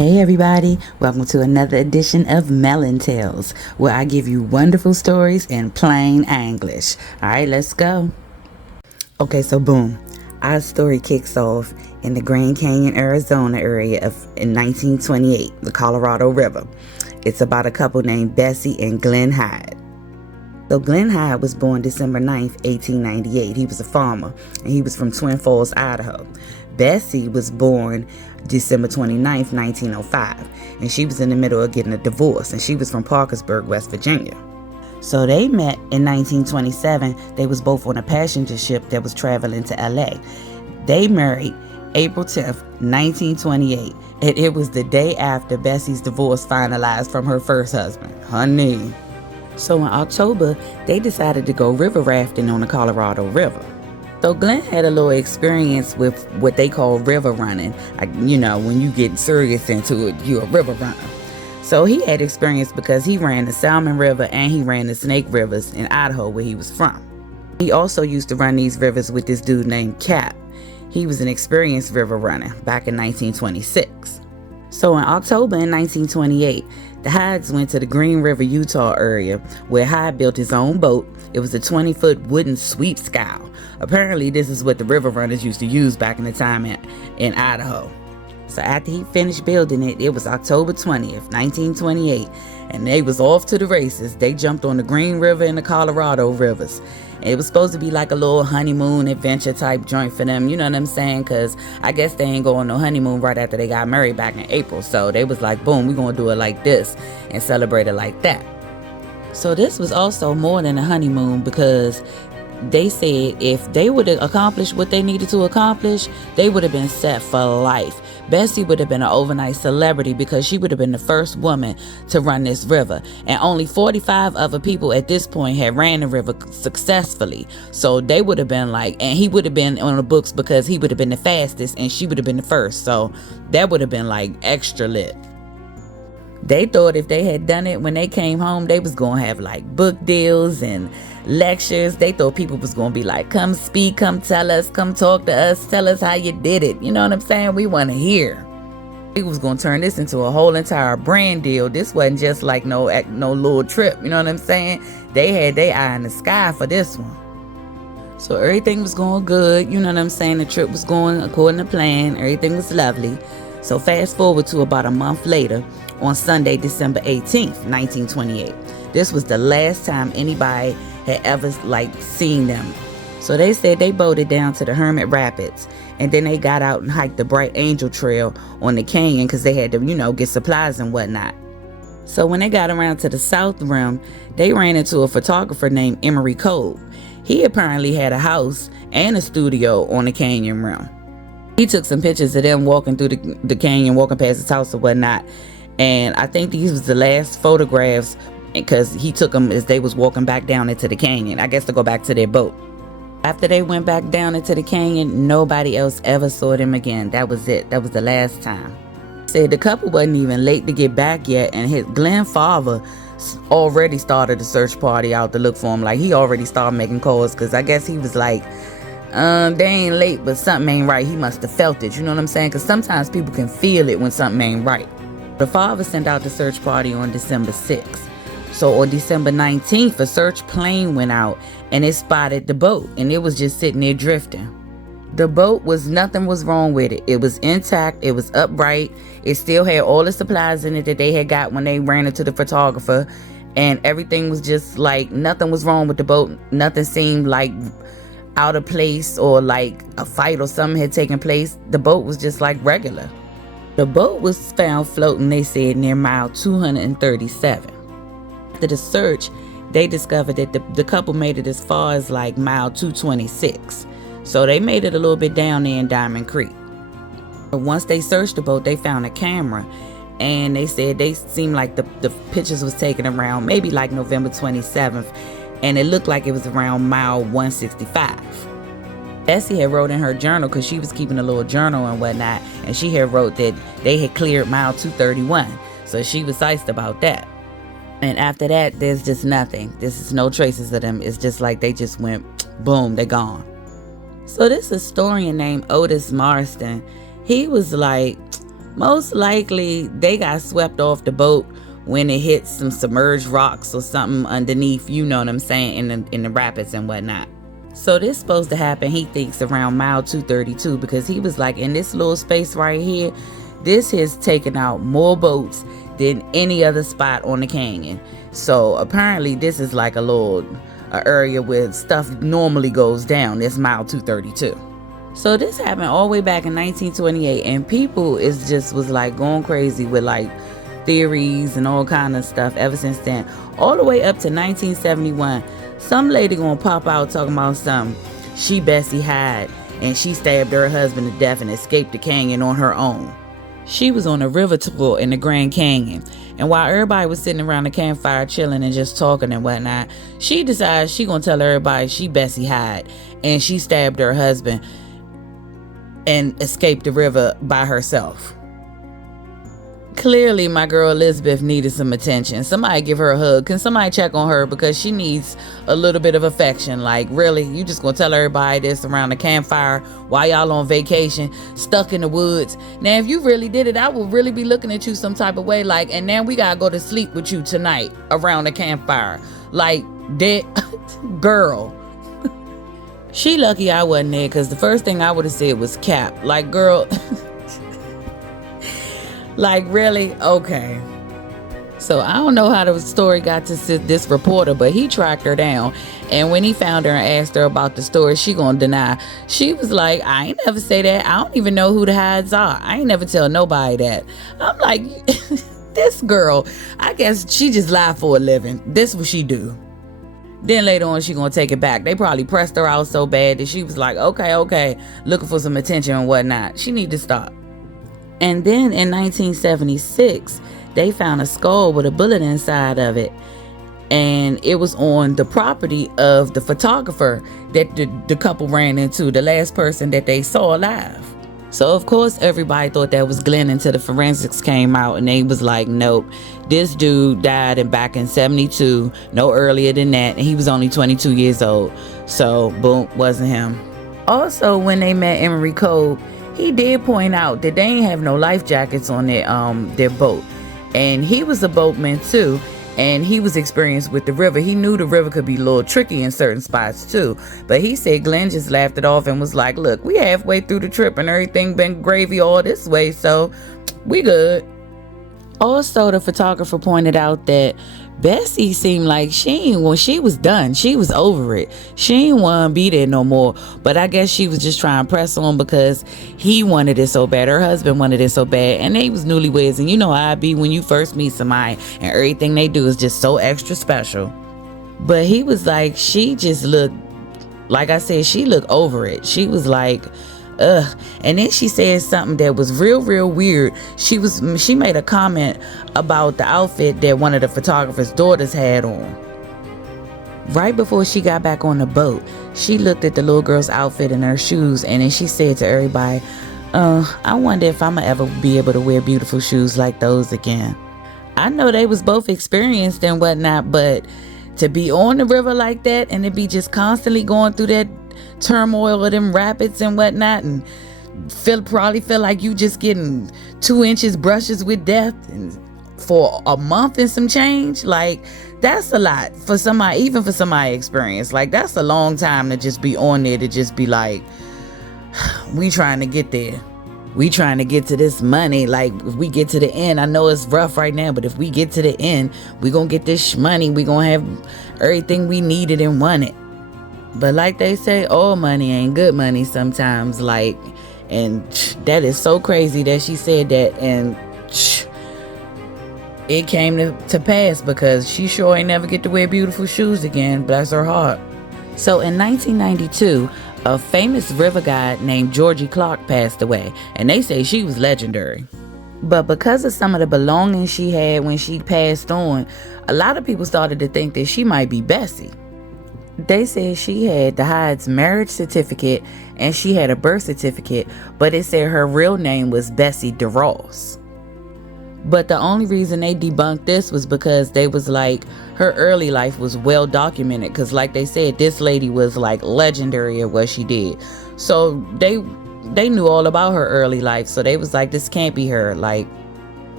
Hey everybody, welcome to another edition of Melon Tales, where I give you wonderful stories in plain English. Alright, let's go. Okay, so boom. Our story kicks off in the Grand Canyon, Arizona area in 1928, the Colorado River. It's about a couple named Bessie and Glen Hyde. So Glen Hyde was born December 9th, 1898. He was a farmer, and he was from Twin Falls, Idaho. Bessie was born December 29th, 1905, and she was in the middle of getting a divorce, and she was from Parkersburg, West Virginia. So they met in 1927. They was both on a passenger ship that was traveling to LA. They married April 10th, 1928, and it was the day after Bessie's divorce finalized from her first husband, honey. So in October, they decided to go river rafting on the Colorado River. So Glenn had a little experience with what they call river running. When you get serious into it, you're a river runner. So he had experience because he ran the Salmon River and he ran the Snake Rivers in Idaho, where he was from. He also used to run these rivers with this dude named Cap. He was an experienced river runner back in 1926. So in October in 1928, the Hydes went to the Green River, Utah area, where Hyde built his own boat. It was a 20-foot wooden sweep scow. Apparently, this is what the river runners used to use back in the time in Idaho. So after he finished building it, it was October 20th, 1928, and they was off to the races. They jumped on the Green River and the Colorado rivers. It was supposed to be like a little honeymoon adventure type joint for them, you know what I'm saying? Because I guess they ain't going no honeymoon right after they got married back in April. So they was like, boom, we're going to do it like this and celebrate it like that. So this was also more than a honeymoon, because they said if they would have accomplished what they needed to accomplish, they would have been set for life. Bessie would have been an overnight celebrity because she would have been the first woman to run this river. And only 45 other people at this point had ran the river successfully. So they would have been like, and he would have been on the books because he would have been the fastest and she would have been the first. So that would have been like extra lit. They thought if they had done it when they came home, they was going to have like book deals and lectures. They thought people was going to be like, come speak, come tell us, come talk to us, tell us how you did it. You know what I'm saying? We want to hear. They was going to turn this into a whole entire brand deal. This wasn't just like no little trip. You know what I'm saying? They had their eye in the sky for this one. So everything was going good. You know what I'm saying? The trip was going according to plan. Everything was lovely. So fast forward to about a month later, on Sunday, December 18th, 1928. This was the last time anybody had ever seen them. So they said they boated down to the Hermit Rapids, and then they got out and hiked the Bright Angel Trail on the canyon because they had to, get supplies and whatnot. So when they got around to the South Rim, they ran into a photographer named Emery Cove. He apparently had a house and a studio on the canyon rim. He took some pictures of them walking through the canyon, walking past his house or whatnot. And I think these was the last photographs because he took them as they was walking back down into the canyon, I guess to go back to their boat. After they went back down into the canyon, nobody else ever saw them again. That was it. That was the last time. Said the couple wasn't even late to get back yet, and his Glenn father already started a search party out to look for him. Like, he already started making calls because I guess he was like, they ain't late, but something ain't right. He must have felt it, you know what I'm saying? Because sometimes people can feel it when something ain't right. The father sent out the search party on December 6th. So on December 19th, a search plane went out and it spotted the boat, and it was just sitting there drifting. The boat nothing was wrong with it. It was intact. It was upright. It still had all the supplies in it that they had got when they ran into the photographer, and everything was just like, nothing was wrong with the boat. Nothing seemed like out of place or like a fight or something had taken place. The boat was just like regular. The boat was found floating, they said, near mile 237. After the search, they discovered that the couple made it as far as like mile 226. So they made it a little bit down there in Diamond Creek. But once they searched the boat, they found a camera, and they said they seemed like the pictures was taken around maybe like November 27th, and it looked like it was around mile 165. Bessie had wrote in her journal, because she was keeping a little journal and whatnot, and she had wrote that they had cleared mile 231. So she was psyched about that. And after that, there's just nothing. This is no traces of them. It's just like they just went, boom, they're gone. So this historian named Otis Marston, he was like, Most likely they got swept off the boat when it hit some submerged rocks or something underneath, you know what I'm saying, in the rapids and whatnot. So this supposed to happen, he thinks, around mile 232, because he was like, in this little space right here, this has taken out more boats than any other spot on the canyon. So apparently this is like a area where stuff normally goes down. This mile 232. So this happened all the way back in 1928, and people was like going crazy with like theories and all kind of stuff ever since then. All the way up to 1971, some lady gonna pop out talking about something. She Bessie Hyde, and she stabbed her husband to death and escaped the canyon on her own. She was on a river tour in the Grand Canyon, and while everybody was sitting around the campfire chilling and just talking and whatnot, she decides she gonna tell everybody she Bessie Hyde, and she stabbed her husband and escaped the river by herself. Clearly, my girl Elizabeth needed some attention. Somebody give her a hug. Can somebody check on her, because she needs a little bit of affection? Like, really? You just gonna tell everybody this around the campfire while y'all on vacation, stuck in the woods? Now, if you really did it, I would really be looking at you some type of way. Like, and then we gotta go to sleep with you tonight around the campfire. Like, dead girl. She lucky I wasn't there, because the first thing I would have said was cap. Like, girl. Like, really? Okay. So I don't know how the story got to this reporter, but he tracked her down, and when he found her and asked her about the story, she gonna deny. She was like, I ain't never say that. I don't even know who the Hydes are. I ain't never tell nobody that. I'm like, this girl, I guess she just lied for a living. This what she do. Then later on, she gonna take it back. They probably pressed her out so bad that she was like, okay, looking for some attention and whatnot. She need to stop. And then in 1976, they found a skull with a bullet inside of it. And it was on the property of the photographer that the couple ran into, the last person that they saw alive. So, of course, everybody thought that was Glenn until the forensics came out, and they was like, nope, this dude died back in 72, no earlier than that, and he was only 22 years old. So, boom, wasn't him. Also, when they met Emery Cole, he did point out that they ain't have no life jackets on their boat. And he was a boatman too, and he was experienced with the river. He knew the river could be a little tricky in certain spots too. But he said Glenn just laughed it off and was like, look, we halfway through the trip and everything been gravy all this way, so we good. Also, the photographer pointed out that Bessie seemed like when she was done, she was over it. She didn't want to be there no more. But I guess she was just trying to press on because he wanted it so bad. Her husband wanted it so bad. And they was newlyweds. And you know how it be when you first meet somebody and everything they do is just so extra special. But he was like, she just looked, like I said, she looked over it. She was like, ugh. And then she said something that was real weird. She made a comment about the outfit that one of the photographer's daughters had on. Right before she got back on the boat, she looked at the little girl's outfit and her shoes, and then she said to everybody, I wonder if I'ma ever be able to wear beautiful shoes like those again. I know they was both experienced and whatnot, but to be on the river like that and to be just constantly going through that turmoil of them rapids and whatnot, and probably feel like you just getting 2 inches brushes with death and for a month and some change, like that's a lot for somebody, even for somebody experienced. Like, that's a long time to just be on there, to just be like, we trying to get there, we trying to get to this money. Like, if we get to the end, I know it's rough right now, but if we get to the end, we gonna get this money, we gonna have everything we needed and wanted. But like they say, all money ain't good money sometimes. Like, and that is so crazy that she said that, and it came to pass, because she sure ain't never get to wear beautiful shoes again. Bless her heart. So in 1992, a famous river guide named Georgie Clark passed away, and they say she was legendary. But because of some of the belongings she had when she passed on, a lot of people started to think that she might be Bessie. They said she had the Hyde's marriage certificate and she had a birth certificate, but it said her real name was Bessie DeRoss. But the only reason they debunked this was because they was like, her early life was well documented, because like they said, this lady was like legendary at what she did. So they they knew all about her early life, so they was like, this can't be her. Like,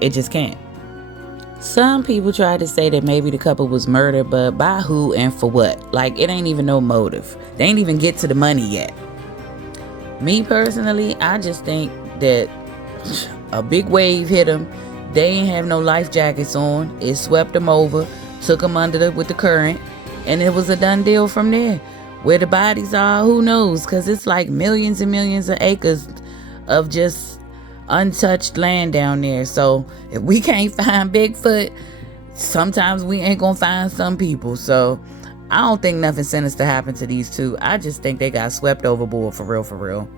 it just can't. Some people try to say that maybe the couple was murdered, but by who and for what? Like, it ain't even no motive. They ain't even get to the money yet. Me personally, I just think that a big wave hit them. They ain't have no life jackets on. It swept them over, took them under with the current, and it was a done deal from there. Where the bodies are, who knows? Because it's like millions and millions of acres of just untouched land down there. So if we can't find Bigfoot, sometimes we ain't gonna find some people. So I don't think nothing sinister happened to these two. I just think they got swept overboard, for real, for real.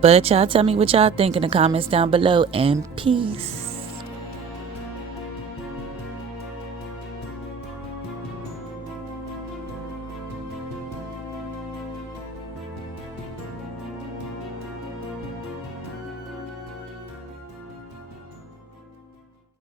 But y'all tell me what y'all think in the comments down below, and peace.